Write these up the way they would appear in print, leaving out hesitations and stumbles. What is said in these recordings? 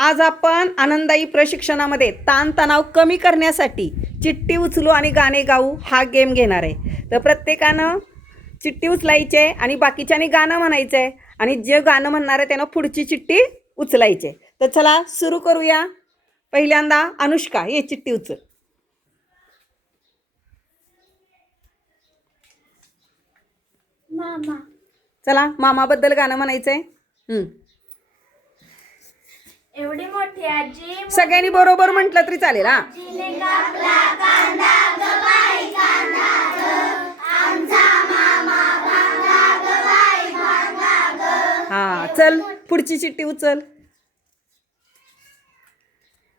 आज आपण आनंदायी प्रशिक्षणामध्ये ताणतणाव कमी करण्यासाठी चिठ्ठी उचलू आणि गाणे गाऊ हा गेम घेणार आहे. तर प्रत्येकानं चिठ्ठी उचलायची आहे आणि बाकीच्यानी गाणं म्हणायचं आहे आणि जे गाणं म्हणणार आहे त्यानं पुढची चिठ्ठी उचलायची आहे. तर चला सुरू करूया. पहिल्यांदा अनुष्का ये चिठ्ठी उचल. मामा. चला मामाबद्दल गाणं म्हणायचं आहे. एवढी मोठी आजी सगळ्यांनी बरोबर म्हटलं तरी चालेल. हा आजीने कापला कांदा ग बाई कांदा ग आमचा मामा भांगा ग बाई भांगा ग. हा चल पुढची चिठ्ठी उचल.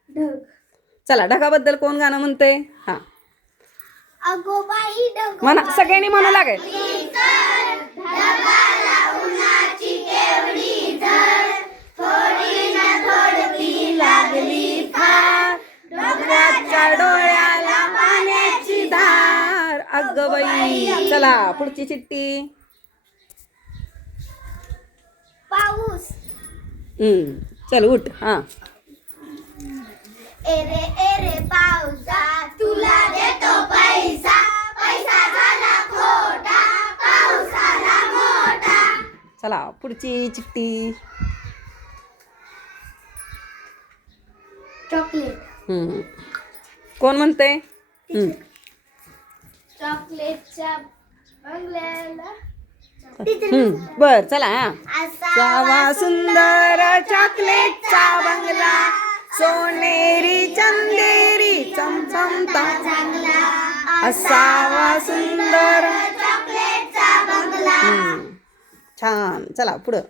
ढग. चला ढगाबद्दल कोण गाणं म्हणतंय? हा अगो बाई ढग म्हणा, सगळ्यांनी म्हणू लागेल. ढगाला उन्हाची केवढी झळ थोडी ना थोडकी लागली फार डोंगराच्या डोळ्याला पाण्याची धार. अगं बाई. चला पुढची चिठ्ठी. पाऊस. चल उठ. हा एरे एरे पाऊसा तुला देतो पैसा पैसा झाला खोटा पाऊस आला मोठा. चला पुढची चिठ्ठी. चॉकलेट. कोण म्हणते? चॉकलेटच्या बंगल्याला बर चला. हा असावा जावा सुंदर चॉकलेटचा बंगला सोनेरी चंदेरी चमचमता चांगला असावा सुंदर. चॉकलेटचा बंगला. छान. चला पुढं.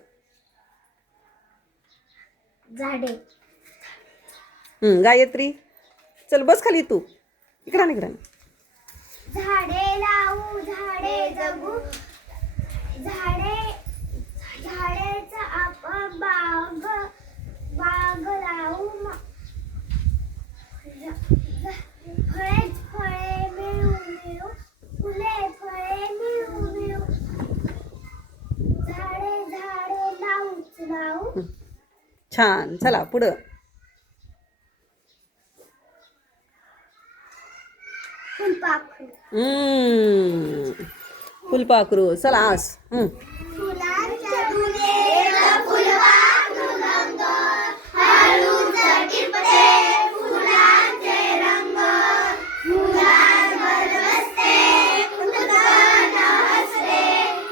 झाडे. गायत्री चल बस खाली तू. इकडा इकडं. झाडे लावू झाडे जगू झाडे झाडेचा आपण बाग बाग लावू फळे फळे मिळू मिळू फुले फळे मिळू मिळू झाडे झाडे लावूच लावू. छान. चला पुढं. फुलपाखरू. फुलपाखरू. चला आस. फुलांच्या फुलेला फुलपाखरू रंग हळूच टिपते फुलांचे रंग फुलांवर बसते खुदकन हसते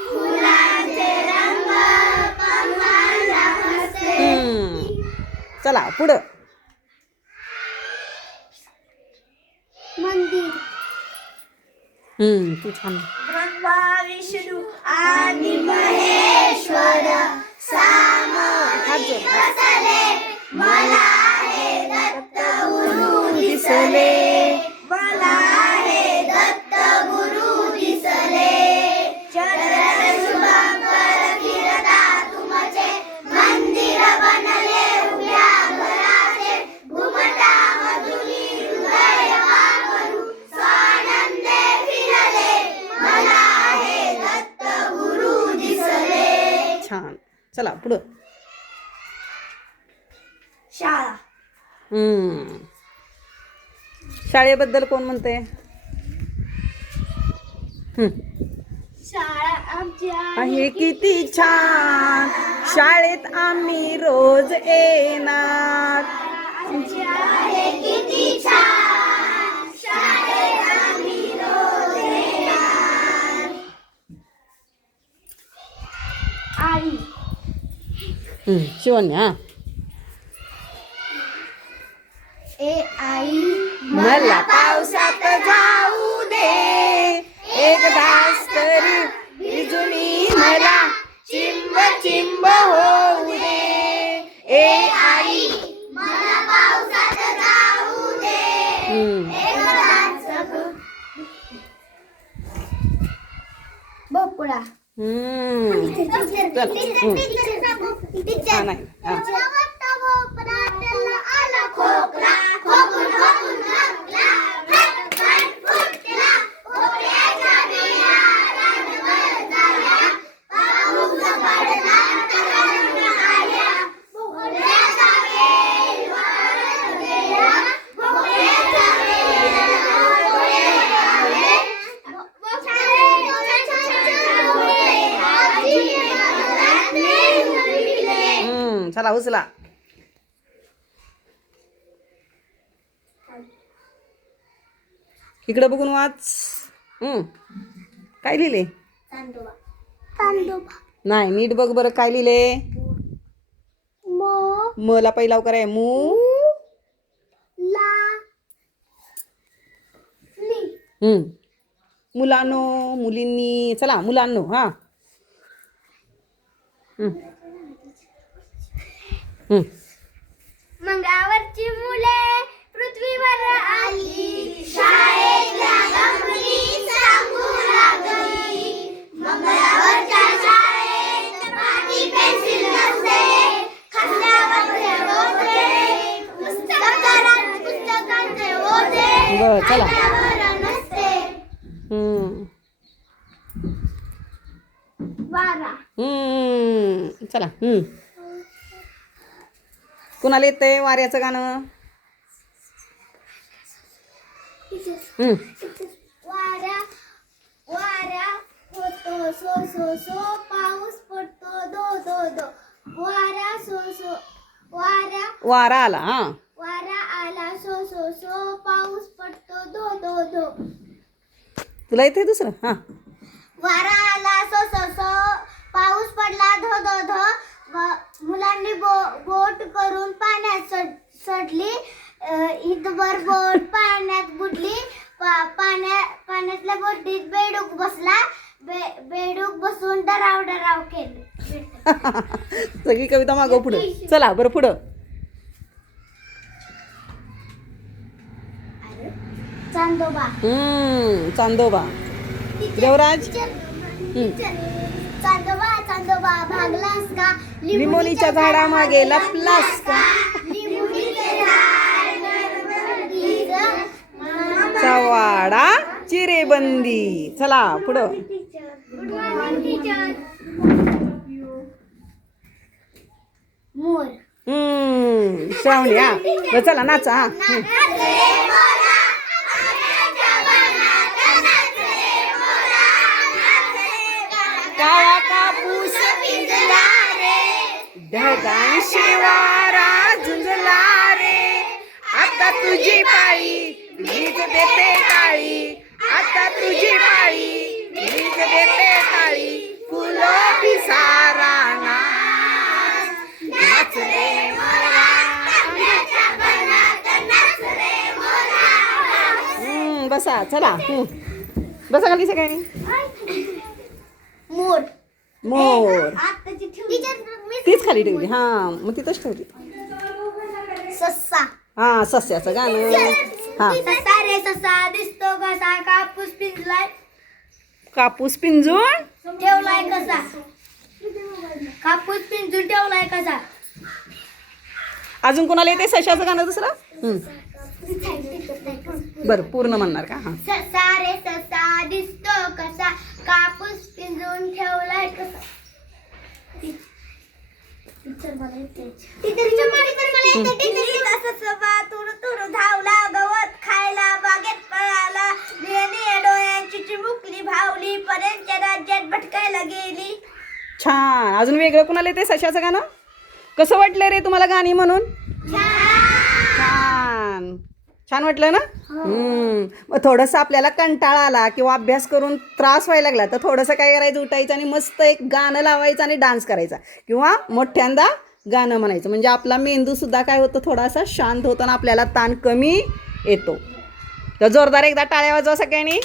फुलांचे रंग पंखांना हसते. चला पुढं. मंदिर. तू छान. ब्रह्मा विष्णू आणि महेश्वर सामोरी बसले मला हे दत्त गुरु दिसले मला हे दत्त गुरु दिसले चरण शुभंकर फिरता तुमचे मंदिर बनले उभ्या घराचे घुमटा मधुनी हृदय पांघरू स्वानंदे फिरले मला हे दत्त गुरु दिसले. छान. चला पुढं. शाळा. शाळेबद्दल कोण म्हणते? शाळा आमची आहे किती छान शाळेत आम्ही रोज येणार. आमची आहे किती छान शाळेत आम्ही रोज येणार. आई. शिवण्या. ए आई मला पावसात जाऊ दे एकदाच तरी भिजुनी मला चिंब चिंब होऊ दे. ए आई. मला पावसात जाऊ दे एकदाच. भोपळा. हा, नाही. हा. भोपळा त्याला आला खोकला खोकून खोकून थकला फटफट फुटला भोपळ्याच्या बिया रानभर झाल्या पाऊस पडला तरुण आल्या भोपळ्याचा वेल चला उचला. इकडे बघून वाच. काय लिहिले? चांदोबा. चांदोबा. नाही, नीट बघ बरं काय लिहिले. मो. मला पहिला लवकर आहे. मू ला. ली. मुलांनो, मुलींनी. चला मुलांनो. हा. मंगळावरची मुले पृथ्वीवर आली, शाळेतल्या गमती सांगू लागली. मंगळावरच्या शाळेत पाटी पेन्सिल नसते, खांद्यावरचे ओझे पुस्तकांचे ओझे बर चला. खांद्यावर नसते. वारा. चला. कुणाला येतंय वाऱ्याचं गाणं? वारा वारा होतो सो सो सो, पाऊस पडतो दो दो दो. वारा सो सो वारा आला. हा. वारा आला सो सो सो, पाऊस पडतो दो दो दो. तुला येतंय दुसरं? हा. वारा आला सो सो सो, पाऊस पडला धो धो धो. मुलांनी बोट करून पाण्यात सोडली. ईदभर बोट पाण्यात बुडली. पाण्यातल्या बोटीत बेडूक बसला. बेडूक बसून डराव डराव केली. सगळी कविता मागव पुढं. चला बरं पुढं. चांदोबा. चांदोबा. देवराज. चांदोबा चांदोबा भागलास का, लिंबोणीच्या झाडामागे लपलास का. चवाडा चिरेबंदी. चला पुढं. मोर. श्रावणी. हा बरं चला नाचा. हा. काळा कापूस पिंजला रे, ढगांशी वारा झुंजला रे. आता तुझी पाळी मीच देते टाळी. आता तुझी पाळी मीच देते टाळी. फुलं पिसारा नाच रे मोरा. बसा चला. बसा खाली सगळ्यांनी. मोर. मोर. टीचर तीच खाली ठेवली. हा मग तिथंच ठेवली. सस्सा. हा सस्याचं गाणं. हा. ससा रे ससा दिसतो कसा, कापूस पिंजलाय कापूस पिंजून ठेवलाय कसा. कापूस पिंजून ठेवलाय कसा. अजून कोणाला येते सशाचं गाणं दुसरं? बरं पूर्ण म्हणणार का? हा. ससा रे ससा दिसतो कसा, कापूस पिंजून ठेवलाय कसा. धावला गवत खायला, बागेत पळाला, डोळ्यांची चिमुकली भावली, पर्यंतच्या राज्यात भटकायला गेली. छान. अजून वेगळं कोणाला येते सशाचं गाणं? कसं वाटलं रे तुम्हाला गाणी म्हणून? छान. छान वाटलं ना? मग थोडंसं आपल्याला कंटाळा आला किंवा अभ्यास करून त्रास व्हायला लागला तर थोडंसं काय करायचं, उठायचं आणि मस्त एक गाणं लावायचं आणि डान्स करायचा किंवा मोठ्यांदा गाणं म्हणायचं. म्हणजे आपला मेंदूसुद्धा काय होतं, थोडासा शांत होतो आणि आपल्याला ताण कमी येतो. तर जोरदार एकदा टाळ्या वाजवा सगळ्यांनी.